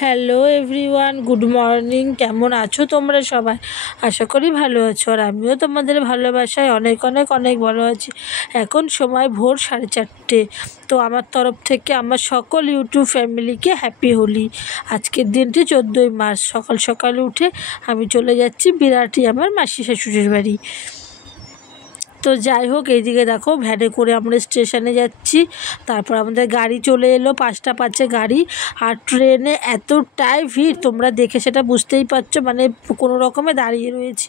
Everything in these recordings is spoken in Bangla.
Hello everyone, good morning. কেমন আছো তোমরা সবাই? আশা করি ভালো আছো, আর আমিও তোমাদের ভালোবাসায় অনেক অনেক অনেক ভালো আছি। এখন সময় ভোর 4:30। তো আমার তরফ থেকে আমার সকল ইউটিউব ফ্যামিলিকে হ্যাপি হোলি। আজকের দিনটি 14ই মার্চ। সকাল সকাল উঠে আমি চলে যাচ্ছি বিরাটি আমার মাসি শাশুড়ির বাড়ি। তো যাই হোক, এইদিকে দেখো ভ্যানে করে আমরা স্টেশনে যাচ্ছি। তারপর আমাদের গাড়ি চলে এলো, 5টা 5-এ গাড়ি। আর ট্রেনে এতটাই ভিড়, তোমরা দেখে সেটা বুঝতেই পারছো, মানে কোনো রকমে দাঁড়িয়ে রয়েছি।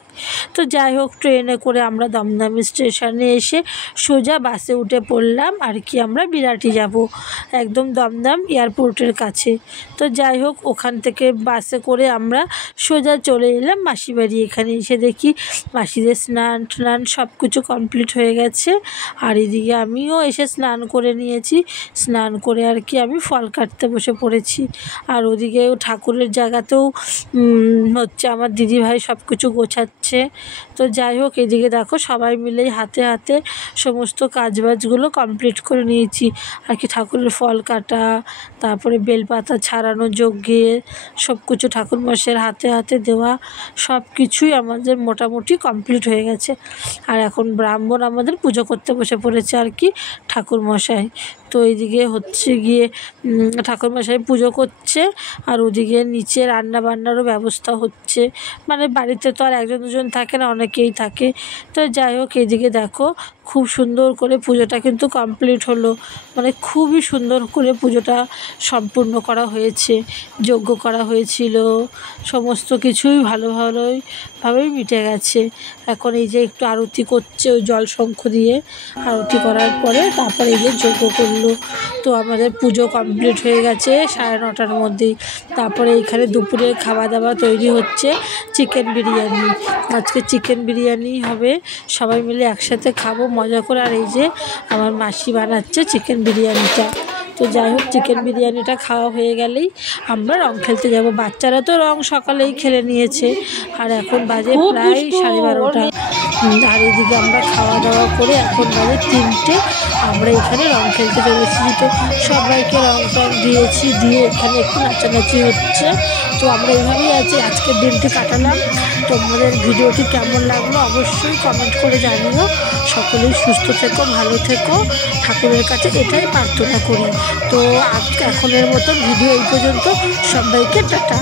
তো যাই হোক, ট্রেনে করে আমরা দমদম স্টেশনে এসে সোজা বাসে উঠে পড়লাম। আর কি আমরা বিরাটি যাব, একদম দমদম এয়ারপোর্টের কাছে। তো যাই হোক, ওখান থেকে বাসে করে আমরা সোজা চলে এলাম মাসি বাড়ি। এখানে এসে দেখি মাসিদের স্নান টান সব কিছু কমপ্লিট হয়ে গেছে। আর এদিকে আমিও এসে স্নান করে নিয়েছি। স্নান করে আর কি আমি ফল কাটতে বসে পড়েছি। আর ওদিকেও ঠাকুরের জায়গাতেও হচ্ছে আমার দিদিভাই সব কিছু গোছাচ্ছে। তো যাই হোক, এদিকে দেখো সবাই মিলেই হাতে হাতে সমস্ত কাজবাজগুলো কমপ্লিট করে নিয়েছি। আর কি ঠাকুরের ফল কাটা, তারপরে বেলপাতা ছাড়ানো, যজ্ঞে সব কিছু ঠাকুরমশাইয়ের হাতে হাতে দেওয়া সব কিছুই আমাদের মোটামুটি কমপ্লিট হয়ে গেছে। আর এখন ব্রাহ্মণ আমাদের পুজো করতে বসে পড়েছে আর কি ঠাকুরমশাই। তো এইদিকে হচ্ছে গিয়ে ঠাকুরমশাই পুজো করছে, আর ওদিকে নিচে রান্না বান্নারও ব্যবস্থা হচ্ছে। মানে বাড়িতে তো আর একজন দুজন থাকে না, অনেকেই থাকে। তো যাই হোক, এইদিকে দেখো খুব সুন্দর করে পুজোটা কিন্তু কমপ্লিট হলো। মানে খুবই সুন্দর করে পুজোটা সম্পূর্ণ করা হয়েছে, যজ্ঞ করা হয়েছিল, সমস্ত কিছুই ভালোভাবেই মিটে গেছে। এখন এই যে একটু আরতি করছে ওই জল শঙ্খ দিয়ে, আরতি করার পরে তারপরে এই যে যজ্ঞ করলো। তো আমাদের পুজো কমপ্লিট হয়ে গেছে 9:30টার মধ্যেই। তারপরে এইখানে দুপুরে খাওয়া দাওয়া তৈরি হচ্ছে, চিকেন বিরিয়ানি। আজকে চিকেন বিরিয়ানি হবে, সবাই মিলে একসাথে খাবো মজা করে। আর এই যে আমার মাসি বানাচ্ছে চিকেন বিরিয়ানিটা। তো যাই হোক, চিকেন বিরিয়ানিটা খাওয়া হয়ে গেলেই আমরা রং খেলতে যাব। বাচ্চারা তো রং সকালেই খেলে নিয়েছে, আর এখন বাজে প্রায় 12:30। আর এদিকে আমরা খাওয়া দাওয়া করে এখন বাজে 3টে, আমরা এখানে রং খেলতে চলেছি। তো সবাইকে রং টং দিয়েছি, দিয়ে এখানে একটু নাচানাচি হচ্ছে। তো আমরা এইভাবেই আজকের দিনটি কাটালাম। তোমাদের ভিডিওটি কেমন লাগলো অবশ্যই কমেন্ট করে জানিও। সকলেই সুস্থ থেকো, ভালো থেকো, ঠাকুরের কাছে এটাই প্রার্থনা করি। তো এখনের মতন ভিডিও এই পর্যন্ত। সবাইকে টাটা।